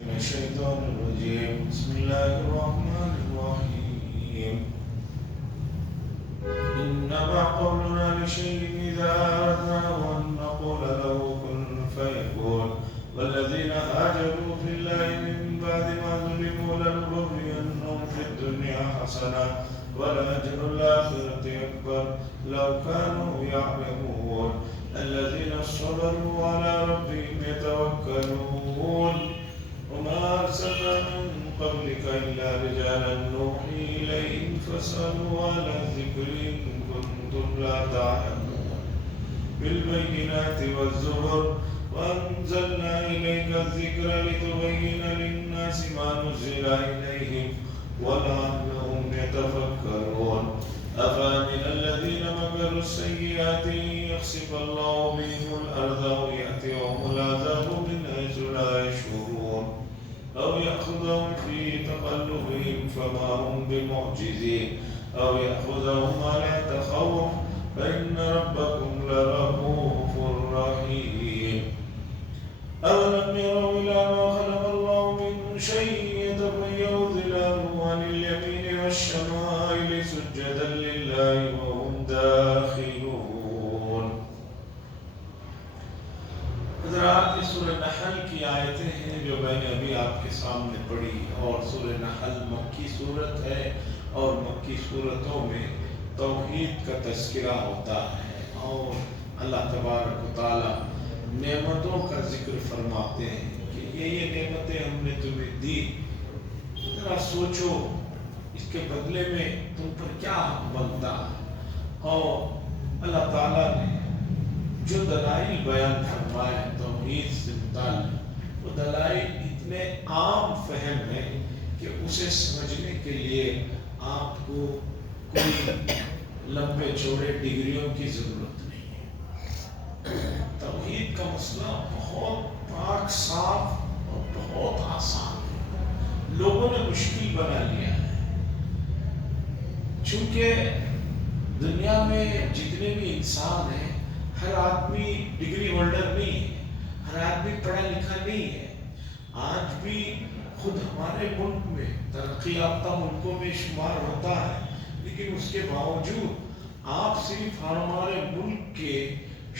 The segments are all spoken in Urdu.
من الشيطان الرجيم بسم الله الرحمن الرحيم إنما قولنا لشيء إذا أردناه أن نقول له كن فيكون والذين هاجروا في الله من بعد ما ظلموا لنبوئنهم في الدنيا حسنة ولأجر الآخرة أكبر لو كانوا يعلمون الذين صبروا على ربهم يتوكلون وما أرسلنا من قبلك إلا رجالا نوحي إليهم فاسألوا أهل الذكر إن كنتم لا تعلمون بالبينات والزبر وأنزلنا إليك الذكر لتبين للناس ما نزل إليهم ولعلهم يتفكرون أفأمن الذين مكروا السيئات يخسف الله بهم الأرض أو يأتيهم العذاب من حيث لا يشعرون أو يأخذهم في تقلبهم فما هم بمعجزين أو يأخذهم على تخوف فإن ربكم لرؤوف رحيم أولم يروا إلى ما خلق الله من شيء يتغير ظلاله عن اليمين والشمائل سجدا لله وهم داخلون. حضرات سورہ نحل کی آیتیں ہیں جو میں نے ابھی آپ کے سامنے پڑھی، اور سورہ نحل مکی صورت ہے اور مکی صورتوں میں توحید کا تذکرہ ہوتا ہے اور اللہ تبارک و تعالی نعمتوں کا ذکر فرماتے ہیں کہ یہ نعمتیں ہم نے تمہیں دی، ذرا سوچو اس کے بدلے میں تم پر کیا بنتا ہے۔ اور اللہ تعالیٰ نے جو دلائل بیان فرمائے توحید سے متعلق، وہ دلائل اتنے عام فہم ہیں کہ اسے سمجھنے کے لیے آپ کو کوئی لمبے چوڑے ڈگریوں کی ضرورت نہیں ہے۔ توحید کا مسئلہ بہت پاک صاف اور بہت آسان ہے، لوگوں نے مشکل بنا لیا ہے۔ چونکہ دنیا میں جتنے بھی انسان ہیں، ہر آدمی ڈگری ہولڈر نہیں ہے، ہر آدمی پڑھا لکھا نہیں ہے۔ آج بھی خود ہمارے ملک میں ترقی یافتہ ملکوں میں شمار ہوتا ہے، لیکن اس کے باوجود آپ صرف ہمارے ملک کے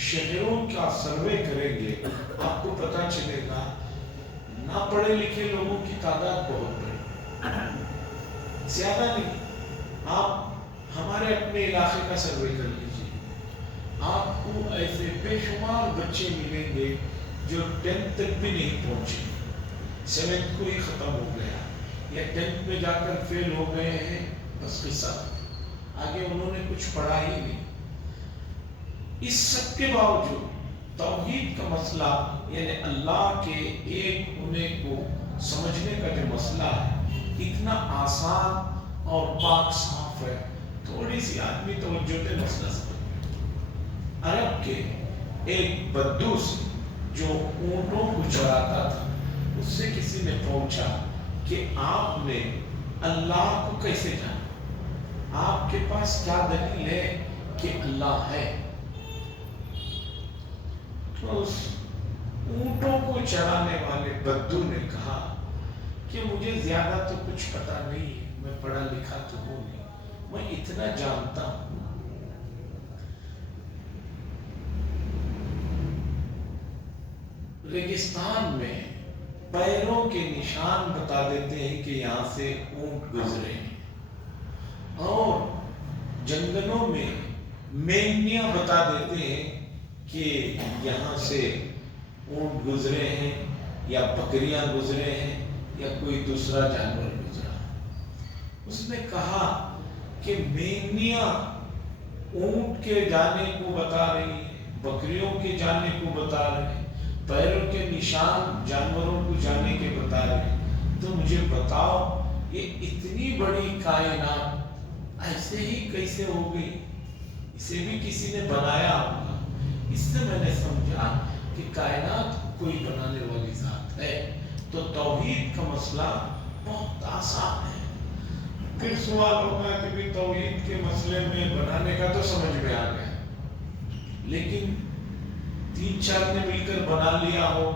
شہروں کا سروے کریں گے، آپ کو پتہ چلے گا نہ پڑھے لکھے لوگوں کی تعداد بہت بڑی، زیادہ نہیں۔ آپ ہمارے اپنے علاقے کا سروے کر لیجیے، آپ کو ایسے بے شمار بچے ملیں گے جو 10th تک بھی نہیں پہنچے، 7th کو ہی ختم ہو گیا، یا 10th میں جا کر فیل ہو گئے ہیں، بس قصہ آگے انہوں نے کچھ پڑھا ہی نہیں۔ اس سب کے باوجود توحید کا مسئلہ یعنی اللہ کے ایک ہونے کو سمجھنے کا جو مسئلہ ہے اتنا آسان اور پاک صاف ہے، تھوڑی سی آدمی توجہ دے مسئلہ سمجھ۔ عرب کے ایک بدو سے جو اونٹوں کو چراتا تھا، اس سے کسی نے پوچھا کہ آپ نے اللہ کو کیسے جانا، آپ کے پاس کیا دلیل ہے کہ اللہ ہے؟ تو اس اونٹوں کو چرانے والے بدو نے کہا کہ مجھے زیادہ تو کچھ پتا نہیں ہے، میں پڑھا لکھا تو ہوں نہیں، میں اتنا جانتا ہوں ریگستان میں پیروں کے نشان بتا دیتے ہیں کہ یہاں سے اونٹ گزرے ہیں، اور جنگلوں میں مینیاں بتا دیتے ہیں کہ یہاں سے اونٹ گزرے ہیں یا بکریاں گزرے ہیں یا کوئی دوسرا جانور گزرا۔ اس نے کہا کہ مینیاں اونٹ کے جانے کو بتا رہی ہیں، بکریوں کے جانے کو بتا رہے ہیں، پیروں کے نشان جانوروں کو جانے کے بتا رہے ہیں، تو مجھے بتاؤ یہ اتنی بڑی کائنات ایسے ہی کیسے ہو گئی؟ اسے بھی کسی نے بنایا ہوگا۔ اس سے میں نے سمجھا کہ کائنات کوئی بنانے والی ذات ہے۔ تو توحید کا مسئلہ بہت آسان ہے۔ پھر سوال ہوگا کہ بھی توحید کے مسئلے میں بنانے کا تو سمجھ میں آ گیا، لیکن 3-4 نے مل کر بنا لیا ہو،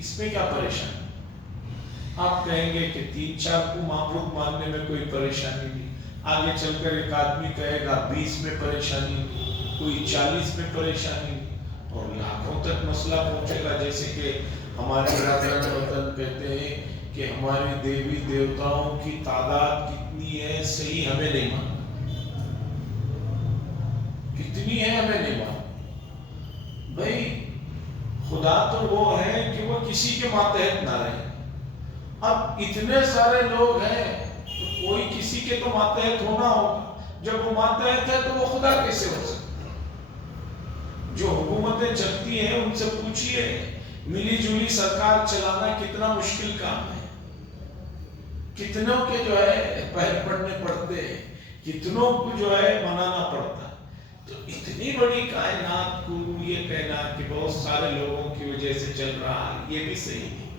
اس میں کیا پریشانی؟ آپ کہیں گے کہ 3-4 کو معبود ماننے میں کوئی پریشانی نہیں، آگے چل کر ایک آدمی کہے گا 20 میں پریشانی نہیں، کوئی 40 میں پریشانی نہیں، اور لاکھوں تک مسئلہ پہنچے گا. جیسے کہ ہمارے برادران وطن کہتے ہیں کہ ہماری دیوی دیوتاؤں کی تعداد کتنی ہے صحیح ہمیں نہیں معلوم، کتنی ہے ہمیں نہیں معلوم. بھائی خدا تو وہ ہے کہ وہ کسی کے ماتحت نہ رہے. اب اتنے سارے لوگ ہیں تو کوئی کسی کے تو ماتحت ہونا ہوگا. جب وہ ماتحت ہے تو وہ خدا کیسے ہو سکتا؟ جو حکومتیں چلتی ہیں ان سے پوچھئے ملی جلی سرکار چلانا کتنا مشکل کام ہے، کتنوں کے جو ہے پیر پڑنے پڑتے ہیں، کتنوں کو جو ہے منانا پڑتا. تو اتنی بڑی کائنات کو یہ کہنا کہ بہت سارے لوگوں کی وجہ سے چل رہا ہے یہ بھی صحیح نہیں.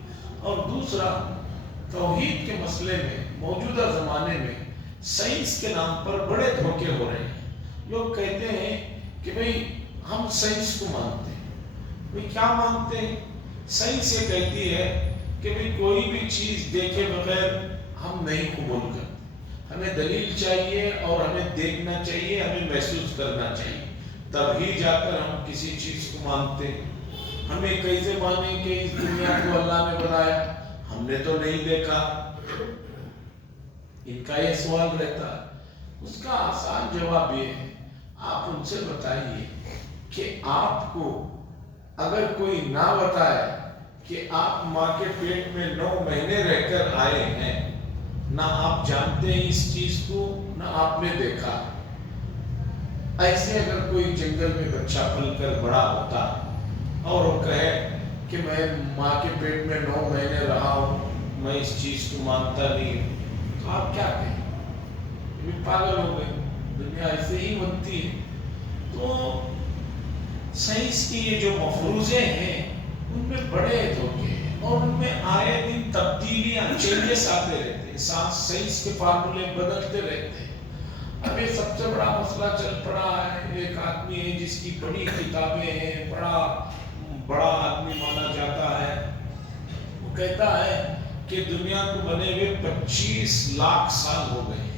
اور دوسرا توحید کے مسئلے میں موجودہ زمانے میں سائنس کے نام پر بڑے دھوکے ہو رہے ہیں. لوگ کہتے ہیں کہ بھئی ہم سائنس کو مانتے ہیں. بھئی کیا مانتے ہیں؟ سائنس یہ کہتی ہے کہ بھئی کوئی بھی چیز دیکھے بغیر ہم نہیں قبول کرتے، ہمیں دلیل چاہیے اور ہمیں دیکھنا چاہیے، ہمیں محسوس کرنا چاہیے، تب ہی جا کر ہم کسی چیز کو مانتے ہیں. ہمیں کیسے مانیں کہ اس دنیا کو اللہ نے بنایا، ہم نے تو نہیں دیکھا. ان کا یہ سوال رہتا ہے. اس کا آسان جواب یہ ہے، آپ ان سے بتائیے کہ آپ کو اگر کوئی نہ بتائے کہ آپ ماں کے پیٹ میں 9 مہینے رہ کر آئے ہیں، نہ آپ جانتے ہیں اس چیز کو نہ آپ نے دیکھا، ایسے اگر کوئی جنگل میں بچہ پل کر بڑا ہوتا اور وہ کہے کہ میں ماں کے پیٹ میں 9 مہینے رہا ہوں، میں اس چیز کو مانتا نہیں ہوں، تو آپ کیا کہیں؟ یہ پاگل ہو گئے، دنیا ایسے ہی بنتی ہے. تو سائنس کی یہ جو مفروضے ہیں ان میں بڑے دھوکے ہیں اور ان میں آئے دن تبدیلیاں چینجز آتے رہتے ہیں. سائنس کے فارمولے بدلتے رہتے ہیں. اب یہ سب سے بڑا مسئلہ چل پڑا ہے. ایک آدمی ہے جس کی بڑی کتابیں ہیں، بڑا آدمی مانا جاتا ہے، وہ کہتا ہے کہ دنیا کو بنے ہوئے 25 لاکھ سال ہو گئے.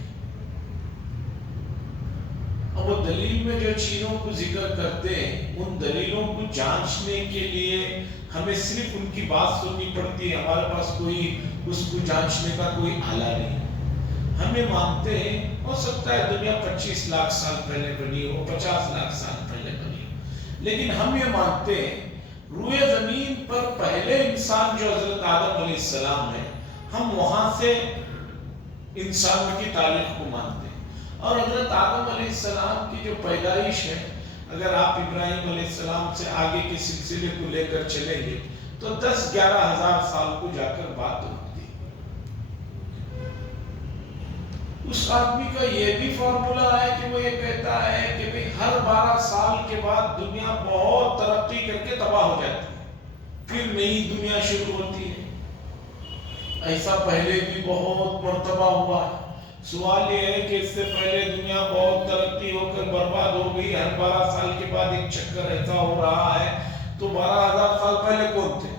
اب وہ دلیل میں جو چیزوں کو ذکر کرتے ہیں ان دلیلوں کو جانچنے کے لیے ہمیں صرف ان کی بات سننی پڑتی ہے. ہمارے پاس کوئی اس کو جانچنے کا کوئی آلہ نہیں. ہمیں مانتے ہیں ہو سکتا ہے دنیا 25 لاکھ سال پہلے بنی ہو، 50 لاکھ سال پہلے بنی ہو، لیکن ہم یہ مانتے ہیں روئے زمین پر پہلے انسان جو حضرت آدم علیہ السلام ہے، ہم وہاں سے انسان کی تاریخ کو مانتے ہیں. اور حضرت آدم علیہ السلام کی جو پیدائش ہے، اگر آپ ابراہیم علیہ السلام سے آگے کے سلسلے کو لے کر چلیں گے تو 10-11 ہزار سال کو جا کر بات ہوتی. اس آدمی کا یہ بھی فارمولا ہے کہ وہ یہ کہتا ہے کہ بھئی ہر 12 سال کے بعد دنیا بہت ترقی کر کے تباہ ہو جاتی ہے، پھر نئی دنیا شروع ہوتی ہے. ایسا پہلے بھی بہت مرتبہ ہوا. سوال یہ ہے کہ اس سے پہلے دنیا بہت ترقی ہو کر برباد ہو گئی، ہر 12 سال کے بعد ایک چکر ایسا ہو رہا ہے. تو 12,000 سال پہلے کون تھے؟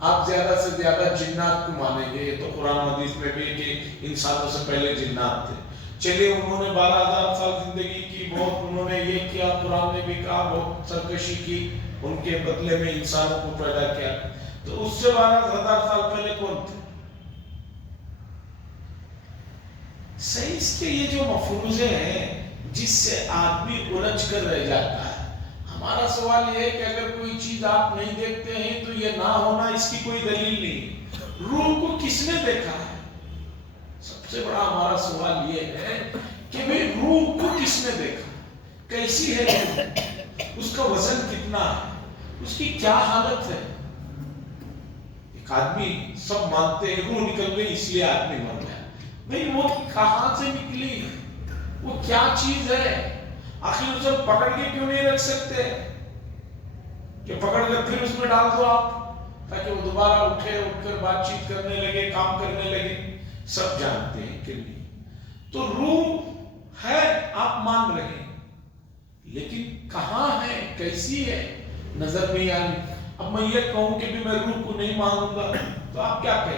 آپ زیادہ سے زیادہ جنات کو مانیں گے، یہ تو قرآن حدیث میں بھی کہ انسانوں سے پہلے جنات تھے. چلیے انہوں نے 12,000 سال زندگی کی، بہت انہوں نے یہ کیا، قرآن نے بھی کہا بہت سرکشی کی، ان کے بدلے میں انسانوں کو پیدا کیا. تو اس سے 12,000 سال پہلے کون تھے؟ سائنس کے یہ جو مفروضے ہیں جس سے آدمی الجھ کر رہ جاتا ہے. ہمارا سوال یہ ہے کہ اگر کوئی چیز آپ نہیں دیکھتے ہیں تو یہ نہ ہونا اس کی کوئی دلیل نہیں. روح کو کس نے دیکھا ہے؟ سب سے بڑا ہمارا سوال یہ ہے کہ بھئی روح کو کس نے دیکھا، کیسی ہے روح، اس کا وزن کتنا ہے، اس کی کیا حالت ہے. ایک آدمی سب مانتے ہیں روح نکل گئی اس لیے آدمی مر گیا. بھئی وہ کہاں سے نکلی، وہ کیا چیز ہے، آخر اسے پکڑ کے کیوں نہیں رکھ سکتے کہ پکڑ کر پھر اس میں ڈال دو آپ تاکہ وہ دوبارہ اٹھ کر بات چیت کرنے لگے، کام کرنے لگے. سب جانتے ہیں کہ نہیں. تو روح ہے آپ مان رہے ہیں، لیکن کہاں ہے، کیسی ہے، نظر نہیں آئی. اب میں یہ کہوں کہ بھی میں روح کو نہیں مانوں گا تو آپ کیا کہیں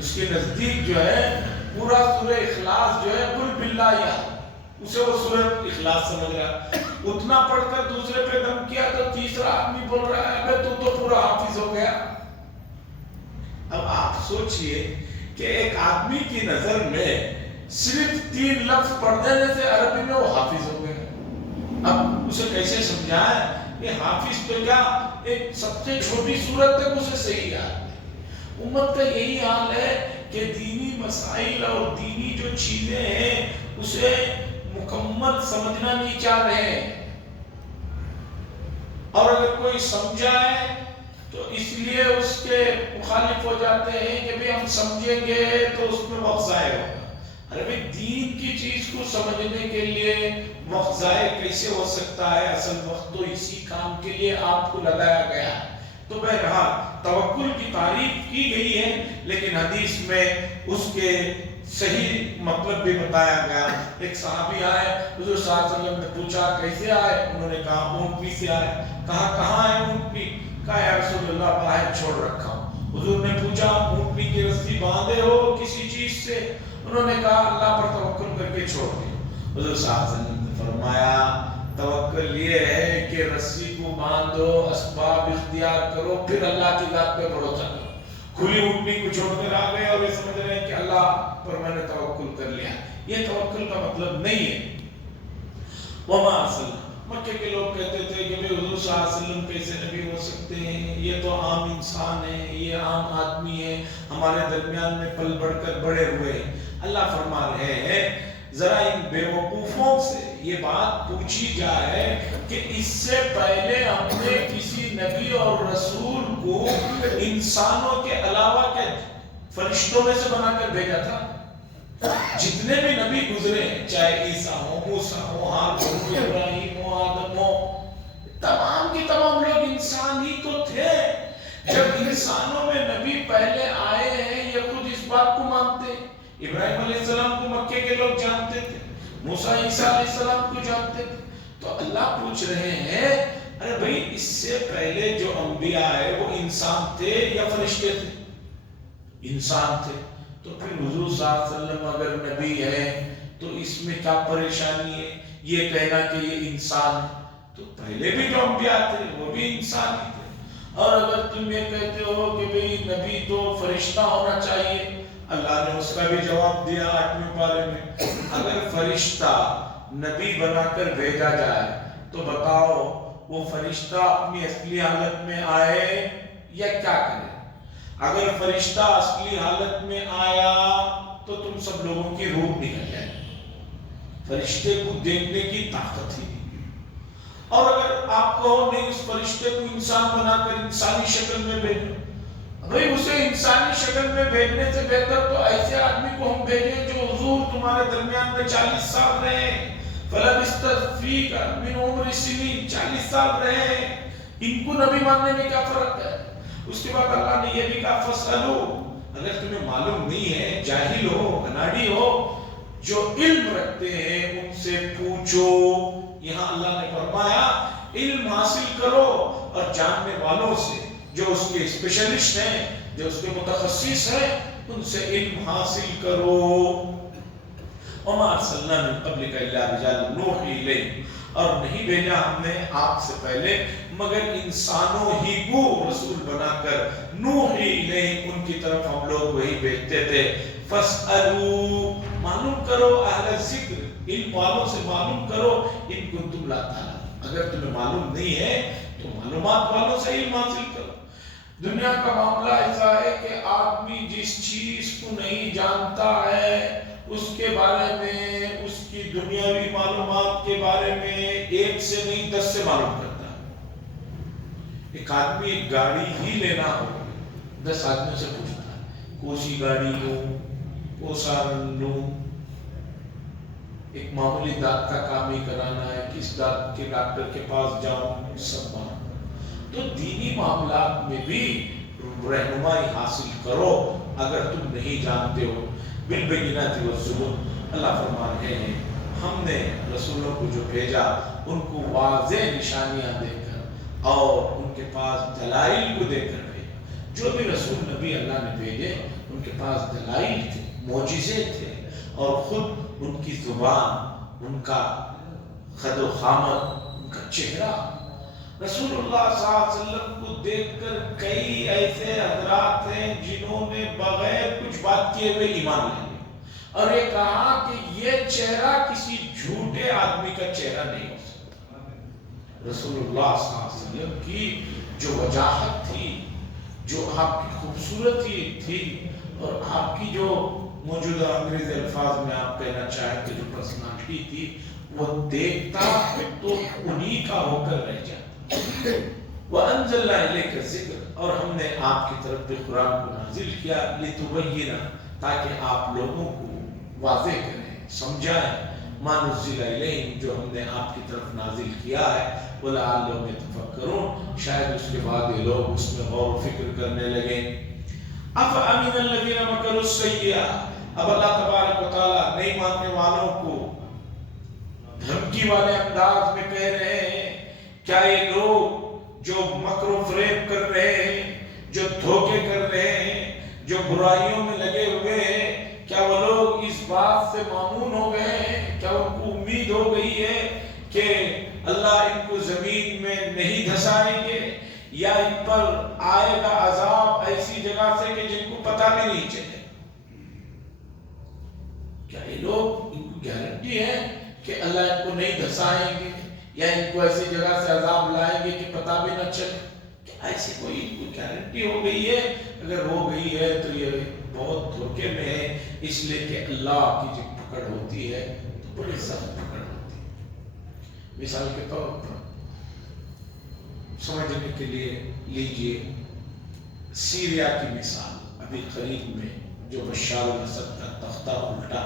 اس کے نزدیک جو ہے پورا سورہ اخلاص جو ہے قل باللہ یا اسے وہ سورہ اخلاص سمجھ رہا ہے. اتنا پڑھ کر دوسرے پہ دم کیا تو تیسرا آدمی بول رہا ہے بے تو پورا حافظ ہو گیا. اب آپ سوچئے کہ ایک آدمی کی نظر میں صرف 3 لفظ پڑھ دینے سے عربی میں وہ حافظ ہو گئے. اب اسے کیسے سمجھائیں؟ یہ حافظ تو کیا ایک سب سے چھوٹی صورت تک اسے صحیح یاد ہے. امت کا یہی حال ہے کہ دینی مسائل اور دینی جو چیزیں ہیں اسے مکمل سمجھنا نہیں چاہ رہے ہیں، اور اگر کوئی سمجھائے تو اس لیے اس کے مخالف ہو جاتے ہیں کہ بھی ہم سمجھیں گے تو اس میں وقت ضائع ہوگا. ارے بھئی دین کی چیز کو سمجھنے کے لیے وقت ضائع کیسے ہو سکتا ہے؟ اصل وقت تو اسی کام کے لیے آپ کو لگایا گیا ہے. تو بہرحال توکل کی تعریف کی گئی ہے، لیکن حدیث میں اس کے صحیح مطلب بھی بتایا گیا. ایک صحابی آئے، حضور صلی اللہ علیہ وسلم نے پوچھا کیسے آئے؟ انہوں نے کہا اونٹنی سے آئے. کہا کہاں ہے اونٹنی؟ کہا یا رسول اللہ باہر چھوڑ رکھا ہوں. حضور نے پوچھا اونٹنی کی رسی باندھے ہو کسی چیز سے؟ انہوں نے کہا اللہ پر توکل کر کے چھوڑ دیا. حضور صلی اللہ علیہ وسلم نے فرمایا توکل یہ ہے کہ رسی کو باندھو، اسباب اختیار کرو، پھر اللہ کی ذات پہ بھروسہ کرو. کھلی اونٹنی کو چھوڑ کر آ گئے اور یہ سمجھ رہے ہیں کہ اللہ پر میں نے توکل کر لیا. یہ توکل کا مطلب نہیں ہے. وما ارسلنا، مکے کے لوگ کہتے تھے کہ حضور صلی اللہ علیہ وسلم کیسے نبی ہو سکتے ہیں؟ یہ تو عام انسان ہے، یہ عام آدمی ہے، ہمارے درمیان میں پل بڑھ کر بڑے ہوئے. اللہ فرما رہے ہیں ذرا ان بیوقوفوں سے یہ بات پوچھی جائے کہ اس سے پہلے ہم نے کسی نبی اور رسول کو انسانوں کے علاوہ کے فرشتوں میں سے بنا کر بھیجا تھا؟ جتنے بھی نبی گزرے ہیں، چاہے عیسیٰ ہو، موسیٰ ہو، ہارون ہو، ابراہیم ہو، آدم ہو، تمام کی تمام لوگ انسان ہی تو تھے. جب انسانوں میں نبی پہلے آئے ہیں یہ خود اس بات کو مانتے ہیں. ابراہیم علیہ السلام کو مکے کے لوگ جانتے تھے، موسیٰ عیسیٰ علیہ السلام کو جانتے تھے. تو اللہ پوچھ رہے ہیں ارے بھئی اس سے پہلے جو انبیاء آئے وہ انسان تھے یا فرشتے تھے؟ انسان تھے. تو پھر حضور صلی اللہ علیہ وسلم اگر نبی ہے تو اس میں کیا پریشانی ہے یہ کہنا کہ یہ انسان ہے؟ تو پہلے بھی جو انبیاء تھے وہ بھی انسان ہی تھے. اور اگر تم یہ کہتے ہو کہ بھئی نبی تو فرشتہ ہونا چاہیے، اللہ نے اس کا بھی جواب دیا 8ویں پارے میں. اگر فرشتہ نبی بنا کر بھیجا جائے تو بتاؤ وہ فرشتہ اپنی اصلی حالت میں آئے یا کیا کرے؟ اگر فرشتہ اصلی حالت میں آیا تو تم سب لوگوں کی روح نکل جائے. فرشتے کو دیکھنے کی طاقت ہی نہیں. اور اگر آپ کہو نہیں اس فرشتے کو انسان بنا کر انسانی شکل میں بھیجو، بھئی اسے انسانی شکل میں بھیجنے سے بہتر تو ایسے آدمی کو ہم بھیجیں جو حضور تمہارے درمیان میں 40 سال رہے. فَلَبِثْتَ فِيكَ مِنْ عُمْرِ سِنِينَ، 40 سال رہے. ان کو نبی ماننے میں کیا فرق ہے؟ اس کے بعد اللہ نے یہ بھی کہا فَاسْأَلُوا، اگر تمہیں معلوم نہیں ہے، جاہل ہو، اناڑی ہو، جو علم رکھتے ہیں ان سے پوچھو. یہاں اللہ نے فرمایا علم حاصل کرو اور جاننے والوں سے جو اس کے اسپیشلسٹ ہیں، جو اس کے متخصص ہیں، ان سے علم حاصل کرو. وَمَا أَرْسَلْنَا مِن قَبْلِكَ إِلَّا رِجَالًا نُوحِي إِلَيْهِمْ، اور نہیں بھیجا ہم نے آپ سے پہلے مگر انسانوں ہی کو رسول بنا کر نوحی الیہم، ان کی طرف ہم لوگ وہی بھیجتے تھے. فَاسْأَلُوا، معلوم کرو، اہل ذکر، علم والوں سے معلوم کرو، ان کنتم لا تعلمون، اگر تمہیں معلوم نہیں ہے تو معلومات والوں سے علم حاصل کرو. دنیا کا معاملہ ایسا ہے کہ آدمی جس چیز کو نہیں جانتا ہے اس کے بارے میں، اس کی دنیاوی معلومات کے بارے میں 1 سے نہیں 10 سے معلوم کرتا ہے. ایک آدمی ایک گاڑی ہی لینا ہو 10 آدمیوں سے پوچھتا ہے کون سی گاڑی لوں، کون سا لوں، ایک معمولی دانت کا کام ہی کرانا ہے، کس دانت کے ڈاکٹر کے پاس جاؤں، سب بات. تو دینی معاملات میں بھی رہنمائی حاصل کرو اگر تم نہیں جانتے ہو. بالبینات والزبر، اللہ فرما رہے ہیں ہم نے رسولوں کو جو بھیجا ان کو واضح نشانیاں دے کر اور ان کے پاس دلائل کو دے کر بھیجا. جو بھی رسول نبی اللہ نے بھیجے ان ان کے پاس دلائل تھے، معجزے تھے، اور خود ان کی زبان، ان کا خد و خامت، ان کا چہرہ رسول اللہ صلی اللہ علیہ وسلم کو دیکھ کر کئی ایسے حضرات ہیں جنہوں نے بغیر کچھ بات کیے ہوئے ایمان لے لیا، اور یہ کہا کہ یہ چہرہ کسی جھوٹے آدمی کا چہرہ نہیں ہو سکتا۔ رسول اللہ صلی اللہ علیہ وسلم کی جو وجاہت تھی، جو آپ کی خوبصورتی تھی، اور آپ کی جو موجودہ انگریزی الفاظ میں آپ کہنا چاہیں کہ جو پرسنالٹی تھی، وہ دیکھتا تو انہی کا ہو کر رہ جاتا۔ وَأَنزَلْنَا إِلَيْكَ الذِّكْرَ، اور ہم نے آپ کی طرف بھی قرآن کو نازل کیا، لِتُبَيِّنَ، تاکہ آپ لوگوں کو واضح کریں، سمجھائیں، مَا نُزِّلَ إِلَيْهِمْ، جو ہم نے آپ کی طرف نازل کیا ہے، وَلَعَلَّهُمْ يَتَفَكَّرُونَ، شاید اس کے بعد یہ لوگ اس میں غور و فکر کرنے لگیں۔ أَفَأَمِنَ الَّذِينَ مَكَرُوا السَّيِّئَاتِ، اب اللہ تبارک و تعالیٰ نہیں ماننے والوں کو دھمکی والے انداز میں کہہ رہے ہیں، کیا یہ لوگ جو مکر و فریب کر رہے ہیں، جو دھوکے کر رہے ہیں، جو برائیوں میں لگے ہوئے ہیں، کیا وہ لوگ اس بات سے مامون ہو گئے ہیں؟ کیا ان کو امید ہو گئی ہے کہ اللہ ان کو زمین میں نہیں دھسائیں گے، یا ان پر آئے گا عذاب ایسی جگہ سے کہ جن کو پتہ بھی نہیں چلے؟ کیا یہ لوگ، ان کو گارنٹی ہے کہ اللہ ان کو نہیں دھسائیں گے، یا ان کو ایسی جگہ سے عذاب لائیں گے کہ پتہ بھی نہ چلے؟ کیا ایسی کوئی گارنٹی ہو گئی ہے؟ اگر ہو گئی ہے تو یہ بہت دھوکے میں ہے، اس لیے کہ اللہ کی جب پکڑ ہوتی ہے تو بڑی سخت پکڑ ہوتی ہے۔ مثال کے طور پر سمجھنے کے لیے لیجئے سیریا کی مثال، ابھی قریب میں جو بشار الاسد کا تختہ الٹا،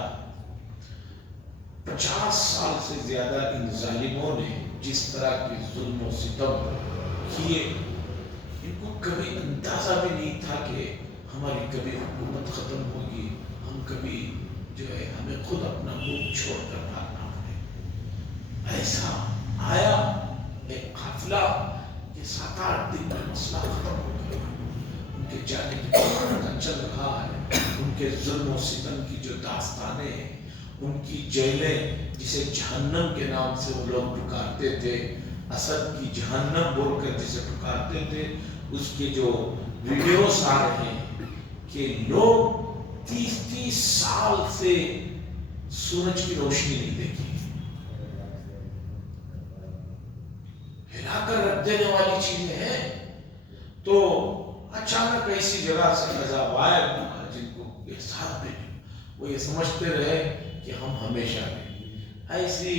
50 سال سے زیادہ ان ظالموں نے جس طرح کی ظلم و ستم کیے، ان کو کبھی اندازہ بھی نہیں تھا کہ ہماری کبھی حکومت ختم ہوگی، ہم کبھی جو ہے ہمیں خود اپنا ملک چھوڑ کر بھاگنا پڑے۔ ایسا آیا ایک قافلہ کہ 7-8 دن میں مسئلہ ختم ہو گیا، ان کے جانے کی بات چل رہا ہے، ان کے ظلم و ستم کی جو داستانیں ہیں، ان کی جیلیں جسے جہنم کے نام سے وہ لوگ پکارتے تھے، اسد کی جہنم بول کر جسے پکارتے تھے، اس کے جو ویڈیوز آ رہے ہیں کہ لوگ 30 سال سے سورج کی روشنی نہیں دیکھی، ہلا کر رکھ دینے والی چیزیں ہیں۔ تو اچانک ایسی جگہ سے عذاب آئے جن کو احساس بھی نہیں، وہ یہ سمجھتے رہے کہ ہم ہمیشہ رہیں۔ ایسی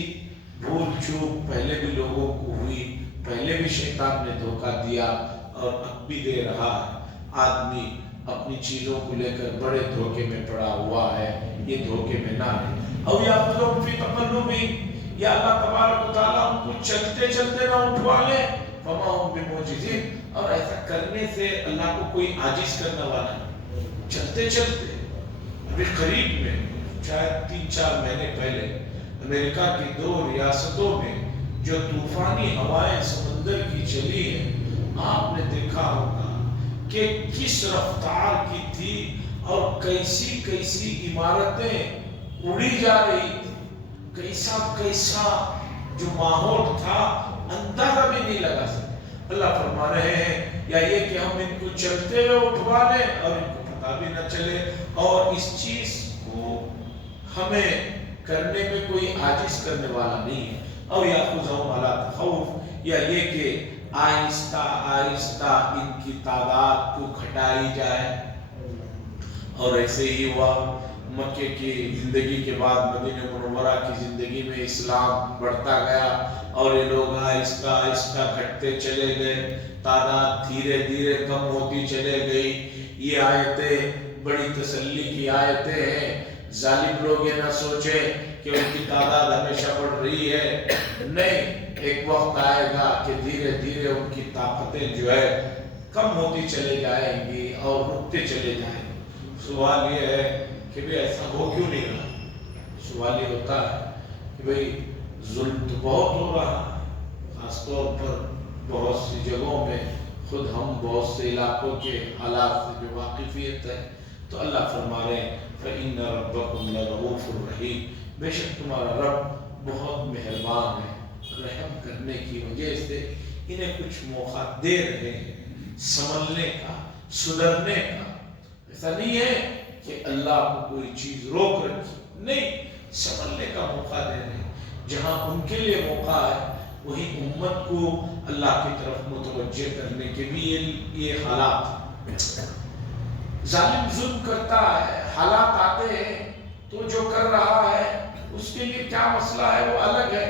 بھول چوک پہلے بھی لوگوں کو ہوئی، پہلے بھی شیطان نے دھوکہ دیا اور اب بھی دے رہا ہے۔ آدمی اپنی چیزوں کو لے کر بڑے دھوکے میں پڑا ہوا ہے، یہ دھوکے میں نہ رہے۔ او یأخذہم فی تقلبہم، یا اللہ تبارک و تعالیٰ ان کو چلتے چلتے نہ اٹھوا لے، فما ہم بمعجزین، اور ایسا کرنے سے اللہ کو کوئی عاجز کرنے والا نہیں۔ چلتے چلتے ابھی قریب میں شاید 3-4 مہینے پہلے امریکہ کی 2 ریاستوں میں جو طوفانی ہوائیں سمندر کی چلی ہیں، آپ نے دیکھا ہوگا کہ کس رفتار کی تھی اور کیسی کیسی عمارتیں اڑی جا رہی تھی، کیسا جو ماحول تھا اندازہ بھی نہیں لگا سکتے۔ اللہ فرما رہے ہیں یا یہ کہ ہم ان کو چلتے ہوئے اٹھوا لیں اور ان کو پتہ بھی نہ چلے، اور اس چیز کو ہمیں کرنے میں کوئی عاجز کرنے والا نہیں ہے۔ او یأخذہم علی تخوف، یا یہ کہ آہستہ آہستہ ان کی تعداد کو گھٹائی جائے۔ اور ایسے ہی ہوا، مکے کی زندگی کے بعد مدینہ منورہ کی زندگی میں اسلام بڑھتا گیا، اور یہ لوگ آہستہ آہستہ گھٹتے چلے گئے، تعداد دھیرے دھیرے کم ہوتی چلے گئی۔ یہ آیتیں بڑی تسلی کی آیتیں ہیں، ظالم لوگ یہ نہ سوچے کہ ان کی تعداد ہمیشہ بڑھ رہی ہے، نہیں، ایک وقت آئے گا کہ دھیرے دھیرے ان کی طاقتیں جو ہے کم ہوتی چلے جائیں گی اور رکتے چلے جائیں گے۔ سوال یہ ہے کہ بھی ایسا ہو کیوں نہیں رہا؟ سوال یہ ہوتا ہے کہ بھئی ظلم تو بہت ہو رہا ہے، خاص طور پر بہت سی جگہوں میں، خود ہم بہت سے علاقوں کے حالات سے جو واقفیت ہے، تو اللہ فرما رہے ہیں فَإِنَّ رَبَّكُمْ لَرَءُوفٌ رَحِيمٌ، بے شک تمہارا رب بہت مہربان ہے، رحم کرنے کی وجہ سے انہیں کچھ موقع دے رہے ہیں سنبھلنے کا، سدھرنے کا۔ ایسا نہیں ہے کہ اللہ کو کوئی چیز روک رکھی، نہیں، سنبھلنے کا موقع دے رہے ہیں۔ جہاں ان کے لیے موقع ہے وہی امت کو اللہ کی طرف متوجہ کرنے کے بھی یہ حالات۔ ظالم ظلم کرتا ہے، حالات آتے ہیں تو جو کر رہا ہے اس کے لیے کیا مسئلہ ہے وہ الگ ہے۔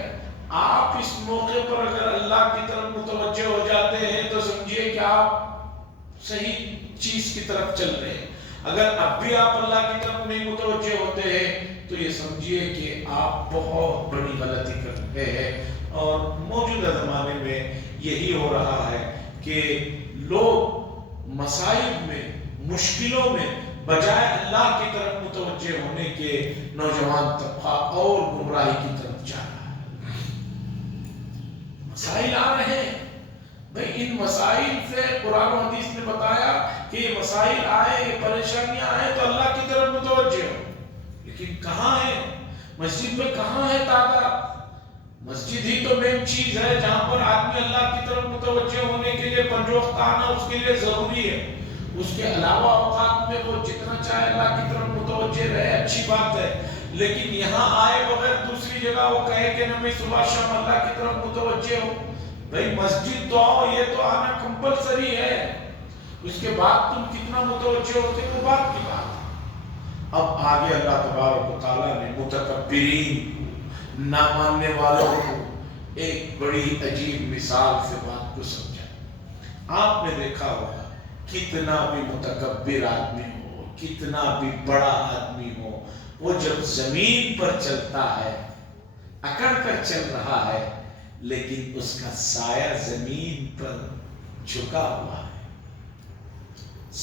آپ اس موقع پر اگر اللہ کی طرف متوجہ ہو جاتے ہیں تو سمجھیے کہ آپ صحیح چیز کی طرف چل رہے ہیں۔ اگر اب بھی آپ اللہ کی طرف نہیں متوجہ ہوتے ہیں تو یہ سمجھیے کہ آپ بہت بڑی غلطی کر رہے ہیں۔ اور موجودہ زمانے میں یہی ہو رہا ہے کہ لوگ مسائل میں، مشکلوں میں بجائے اللہ کی طرف متوجہ ہونے کے نوجوان طبقہ اور گمراہی کی طرف جا رہا ہے۔ مسائل آ رہے ہیں بھئی، ان مسائل سے قرآن و حدیث نے بتایا کہ یہ مسائل آئے، یہ پریشانیاں آئے تو اللہ کی طرف متوجہ ہو، لیکن کہاں ہے؟ مسجد میں کہاں ہے تعداد؟ مسجد ہی تو مین چیز ہے جہاں پر آدمی اللہ کی طرف متوجہ ہونے کے لیے پنج وقت آنا اس کے لیے ضروری ہے۔ اس کے علاوہ اوقات میں وہ جتنا چاہے اللہ کی طرف متوجہ رہے، اچھی بات ہے، لیکن یہاں آئے بغیر دوسری جگہ وہ کہے کہ نبی صبح شام اللہ کی طرف متوجہ ہو۔ بھئی مسجد تو آؤ، یہ تو آنا کمپلسری ہے، اس کے بعد تم کتنا متوجہ ہوتے وہ بات کی بات ہے۔ اب آگے اللہ تبارک و تعالیٰ نے متکبرین کو، نہ ماننے والوں کو ایک بڑی عجیب مثال سے بات کو سمجھا۔ آپ نے دیکھا ہوگا کتنا بھی متکبر آدمی ہو، کتنا بھی بڑا آدمی ہو، وہ جب زمین پر چلتا ہے، اکڑ کر چل رہا ہے، لیکن اس کا سایہ زمین پر جھکا ہوا ہے۔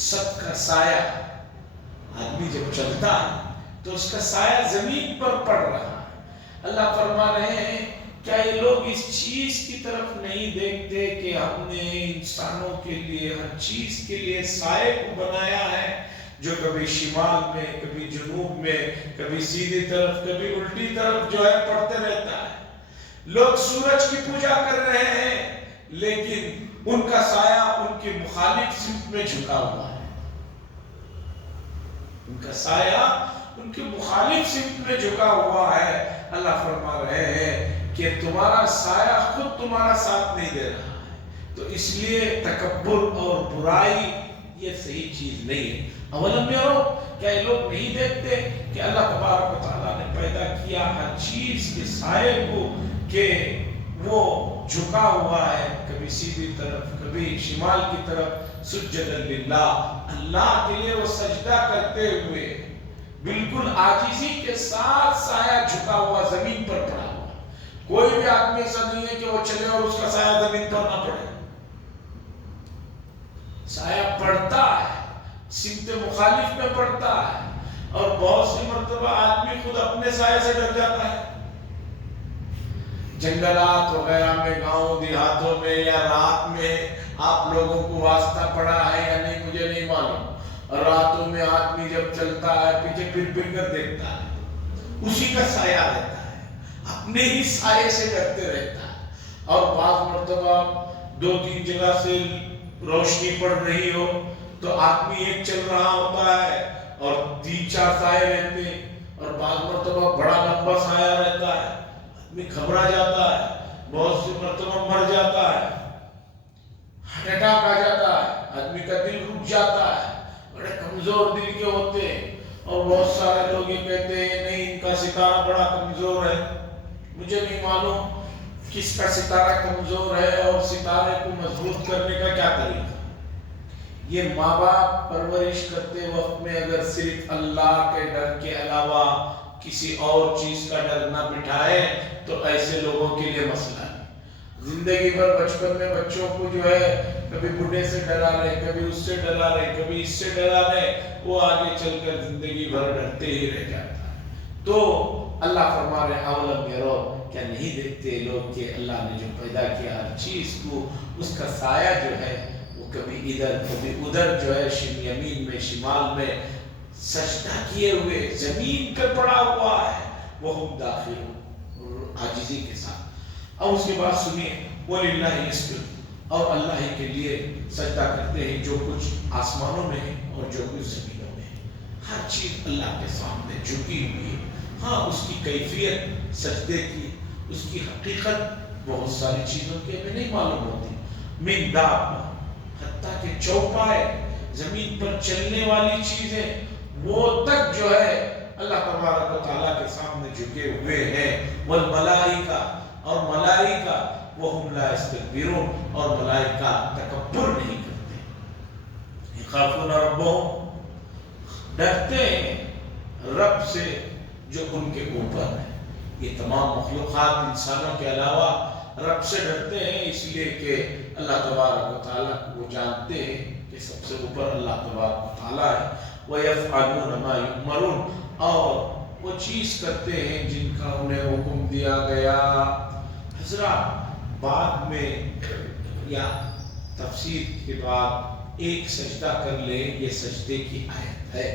سب کا سایہ، آدمی جب چلتا ہے تو اس کا سایہ زمین پر پڑ رہا ہے۔ اللہ فرما رہے ہیں کیا یہ لوگ اس چیز کی طرف نہیں دیکھتے کہ ہم نے انسانوں کے لیے، ہر چیز کے لیے سائے کو بنایا ہے، جو کبھی شمال میں، کبھی جنوب میں، کبھی سیدھی طرف، کبھی الٹی طرف جو ہے پڑتے رہتا ہے۔ لوگ سورج کی پوجا کر رہے ہیں لیکن ان کا سایہ ان کے مخالف سمت میں جھکا ہوا ہے، ان کا سایہ ان کے مخالف سمت میں جھکا ہوا ہے۔ اللہ فرما رہے ہیں کہ تمہارا سایہ خود تمہارا ساتھ نہیں دے رہا ہے، تو اس لیے تکبر اور برائی یہ صحیح چیز نہیں ہے۔ اولم یرو، کیا یہ لوگ نہیں دیکھتے کہ اللہ تبارک و تعالیٰ نے پیدا کیا ہر چیز کے سائے کو کہ وہ جھکا ہوا ہے، کبھی سیدھی طرف، کبھی شمال کی طرف، سجدا للہ، اللہ کے لیے وہ سجدہ کرتے ہوئے بالکل عاجزی کے ساتھ سایہ جھکا ہوا زمین پر پڑا ہوا۔ کوئی بھی آدمی ایسا نہیں ہے کہ وہ چلے اور اس کا سایہ زمین پر نہ پڑے، سایہ پڑتا ہے، سمت مخالف میں پڑتا ہے، اور بہت سی مرتبہ آدمی خود اپنے سایہ سے ڈر جاتا ہے۔ جنگلات وغیرہ میں، گاؤں دیہاتوں میں یا رات میں آپ لوگوں کو واسطہ پڑا ہے یا نہیں مجھے نہیں معلوم، راتوں میں آدمی جب چلتا ہے پیچھے پھر پھر کر دیکھتا ہے، اسی کا سایہ رہتا ہے، اپنے ہی سائے سے ڈرتے رہتا ہے۔ اور بعض مرتبہ 2-3 جگہ سے روشنی پڑ رہی ہو تو آدمی ایک چل رہا ہوتا ہے اور 3-4 سائے رہتے ہیں، اور بعض مرتبہ بڑا لمبا سایہ رہتا ہے، آدمی گھبرا جاتا ہے، بہت سی مرتبہ مر جاتا ہے، ہارٹ اٹیک آ جاتا ہے، آدمی کا دل رک جاتا ہے، بڑے کمزور دل کے ہوتے ہیں۔ اور بہت سارے لوگ یہ کہتے ہیں نہیں ان کا ستارہ بڑا کمزور ہے۔ مجھے نہیں معلوم کس کا ستارہ کمزور ہے اور ستارے کو مضبوط کرنے کا کیا طریقہ۔ یہ ماں باپ پرورش کرتے وقت میں اگر صرف اللہ کے ڈر کے علاوہ کسی اور چیز کا ڈر نہ بٹھائے تو ایسے لوگوں کے لیے مسئلہ ہے۔ زندگی بھر بچپن میں بچوں کو جو ہے کبھی بڈھے سے ڈرا رہے، کبھی اس سے ڈرا رہے، کبھی اس سے ڈرا رہے، وہ آگے چل کر زندگی بھر ڈرتے ہی رہ جاتا ہے۔ تو اللہ فرما رہے اولم یرو، کیا نہیں دیکھتے لوگ کہ اللہ نے جو پیدا کیا ہر چیز کو، اس کا سایہ جو ہے وہ کبھی ادھر کبھی ادھر جو ہے، یمین میں شمال میں سجدہ کیے ہوئے زمین پہ پڑا ہوا ہے، وہم داخلون، عاجزی کے ساتھ۔ اور اس کے بعد سنیے وَلِلَّهِ يَسْجُدُ، اور اللہ ہی کے لیے سجدہ کرتے ہیں جو کچھ آسمانوں میں ہے اور جو کچھ زمینوں میں ہے، ہر چیز اللہ کے سامنے جھکی ہوئی ہے۔ ہاں اس کی کیفیت سجدے کی، اس کی حقیقت بہت ساری چیزوں کے ہمیں نہیں معلوم ہوتی، من دابہ، حتیٰ کہ چوپائے، زمین پر چلنے والی چیزیں، وہ تک جو ہے اللہ تبارک و تعالیٰ کے سامنے جھکے ہوئے ہیں۔ والملائکہ، اور ملائکہ، وہم لا یستکبرون، اور ملائکہ تکبر نہیں کرتے۔ یخافون ربہم، ڈرتے ہیں رب سے جو ان کے اوپر ہے۔ یہ تمام مخلوقات انسانوں کے علاوہ رب سے ڈرتے ہیں، اس لیے کہ اللہ تبارک و تعالیٰ کو وہ جانتے ہیں کہ سب سے اوپر اللہ تبارک و تعالیٰ ہے۔ وَيَفْعَلُونَ مَا يُؤْمَرُونَ، اور وہ چیز کرتے ہیں جن کا انہیں حکم دیا گیا۔ حضرات بعد میں یا تفسیر کے بعد ایک سجدہ کر لے، یہ سجدے کی آیت ہے،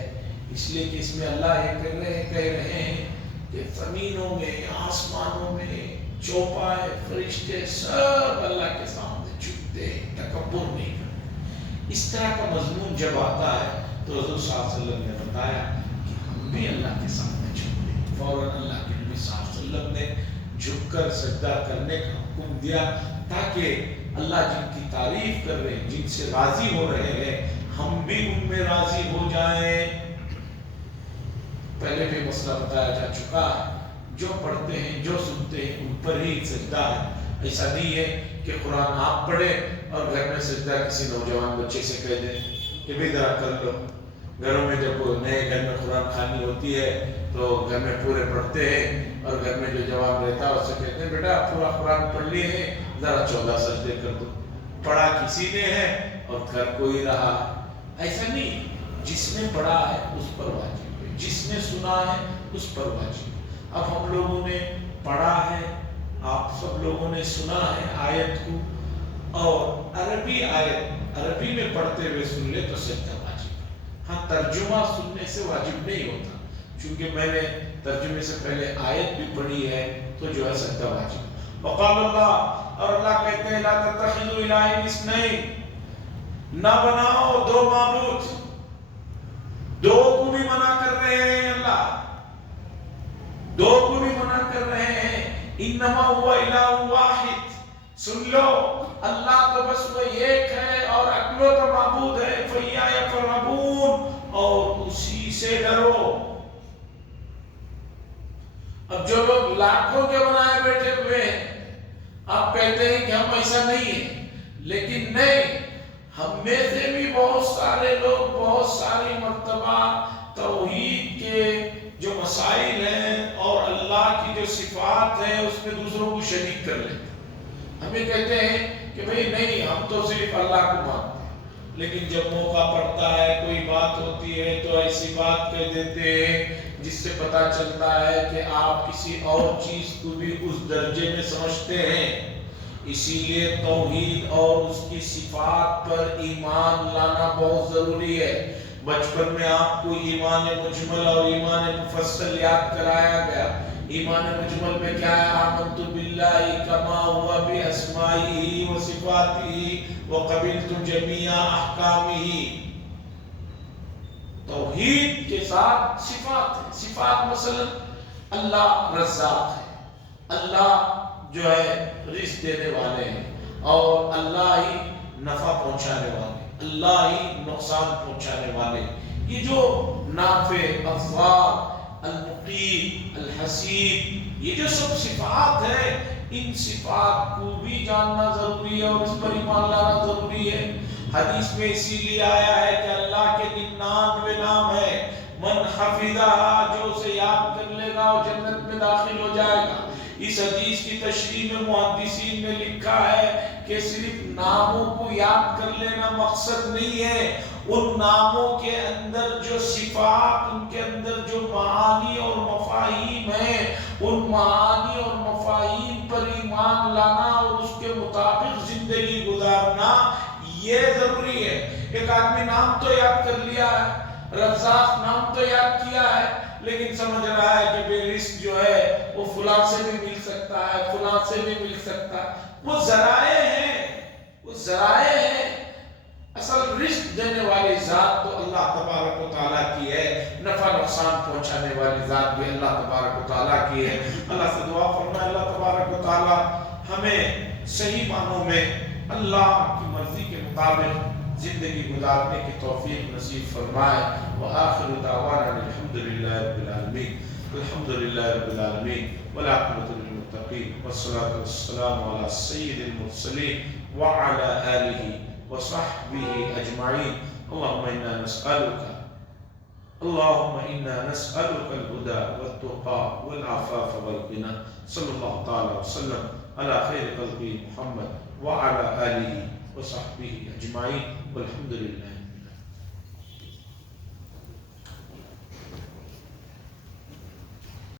اس لیے کہ اس میں اللہ یہ کہہ رہے ہیں کہ زمینوں میں، آسمانوں میں چوپائے، فرشتے سب اللہ کے سامنے جھکتے ہیں، تکبر نہیں کرتے۔ اس طرح کا مضمون جب آتا ہے تو حضور صلی اللہ علیہ وسلم نے بتایا کہ ہم بھی اللہ کے سامنے جھکتے ہیں۔ فوراً اللہ کے نبی صلی اللہ علیہ وسلم نے جھک کر سجدہ کرنے کا حکم دیا، تاکہ اللہ جن کی تعریف کر رہے ہیں، جن سے راضی ہو رہے ہیں، ہم بھی ان میں راضی ہو جائیں۔ پہلے بھی مسئلہ بتایا جا چکا ہے، جو پڑھتے ہیں، جو سنتے ہیں، ان پر ہی سجدہ ہے۔ ایسا نہیں ہے کہ قرآن آپ پڑھے اور گھر میں سجدہ کسی نوجوان بچے سے کہہ دیں کہ بھی ذرا کر لو۔ گھروں میں جب نئے گھر میں قرآن خوانی ہوتی ہے تو گھر میں پورے پڑھتے ہیں، اور گھر میں جو جوان رہتا ہے اس سے کہتے ہیں بیٹا پورا قرآن پڑھ لیے ہیں، ذرا 14 سجدے کر دو۔ پڑھا کسی نے ہے اور کر کوئی رہا ہے۔ ایسا نہیں، جس نے پڑھا ہے اس پر واجب ہے، جس نے سنا ہے اس پر واجب ہے۔ اب ہم لوگوں نے پڑھا ہے، آپ سب لوگوں نے سنا ہے آیت کو، اور عربی آیت عربی میں پڑھتے ہوئے سن لے تو سجدہ واجب ہے۔ ہاں ترجمہ سننے سے واجب نہیں ہوتا، چونکہ میں نے ترجمے سے پہلے آیت بھی پڑھی ہے تو جو ہے سجدہ واجب ہے۔ وقال اللہ، اور اللہ کہتے ہیں لا تتخذوا الہین اثنین، نہ بناؤ دو معبود۔ دو کو بھی منع کر رہے ہیں اللہ، دو کو بھی منع کر رہے ہیں۔ انما هو الہ واحد، سن لو اللہ تو بس وہ ایک ہے اور اکلوتا معبود ہے، فَإِيَّايَ فَارْهَبُونِ، اور اسی سے ڈرو۔ اب جو لوگ لاکھوں کے بنائے بیٹھے ہوئے ہیں، آپ کہتے ہیں کہ ہم ایسا نہیں ہیں، لیکن نہیں، ہم میں سے بھی بہت سارے لوگ بہت ساری مرتبہ توحید کے جو مسائل ہیں اور اللہ کی جو صفات ہیں اس میں دوسروں کو شریک کر لیتے ہیں۔ ہمیں کہتے ہیں کہ بھئی نہیں، ہم تو صرف اللہ کو مانتے ہیں، لیکن جب موقع پڑتا ہے، کوئی بات ہوتی ہے تو ایسی بات کہہ دیتے ہیں جس سے پتہ چلتا ہے کہ آپ کسی اور چیز کو بھی اس درجے میں سمجھتے ہیں۔ اسی لیے توحید اور اس کی صفات پر ایمان لانا بہت ضروری ہے۔ بچپن میں آپ کو ایمان مجمل اور ایمان مفصل یاد کرایا گیا۔ ایمان مجمل میں کیا ہے؟ آمنت باللہ کما ہوا باسمائہ و صفاتہ وقبلت جمیع احکامہ۔ توحید کے ساتھ صفات ہے۔ صفات مثلا اللہ رزاق ہے، اللہ جو ہے رزق دینے والے ہیں، اور اللہ ہی نفع پہنچانے والے، اللہ ہی نقصان پہنچانے والے۔ یہ جو نافع، الضار، المقیت، الحسیب، یہ جو سب صفات ہیں، ان صفات کو بھی جاننا ضروری ہے اور اس پر ایمان لانا ضروری ہے۔ حدیث میں اسی لیے آیا ہے کہ اللہ کے 99 نام ہے، من حفظہ، جو اسے یاد کر لے گا وہ جنت میں داخل ہو جائے گا۔ اس حدیث کی تشریح میں محدثین نے لکھا ہے کہ صرف ناموں کو یاد کر لینا مقصد نہیں ہے، ان ناموں کے اندر جو صفات، ان کے اندر جو معانی اور مفاہیم ہیں، ان معانی اور مفاہیم پر ایمان لانا اور اس کے مطابق زندگی گزارنا یہ ضروری ہے۔ ایک آدمی نام تو یاد کر لیا ہے، رزاق نام تو یاد کیا ہے لیکن سمجھ رہا ہے کہ بے رزق جو ہے وہ فلاں سے بھی مل سکتا ہے، فلاں سے بھی مل سکتا ہے. وہ ذرائع ہیں، وہ ذرائع ہیں. اصل رزق دینے والی ذات تو اللہ تبارک و تعالیٰ کی ہے، نفع نقصان پہنچانے والی ذات بھی اللہ تبارک و تعالیٰ کی ہے. اللہ سے دعا فرمائے اللہ تبارک و تعالیٰ ہمیں صحیح معنوں میں اللہ کی مرضی کے مطابق زندگی گزارنے کی توفیق نصیب فرمائے. وآخر دعوانا الحمدللہ رب العالمین، الحمدللہ رب العالمین والعاقبۃ للمتقین والصلاة والسلام علی سید المرسلین وعلی آلہ وصحبه أجمعين. اللهم إنا نسألك الهدى والتقى والعفاف والغنى. صلى الله تعالى وسلم على خير خلقه محمد وعلى آله وصحبه أجمعين والحمد لله.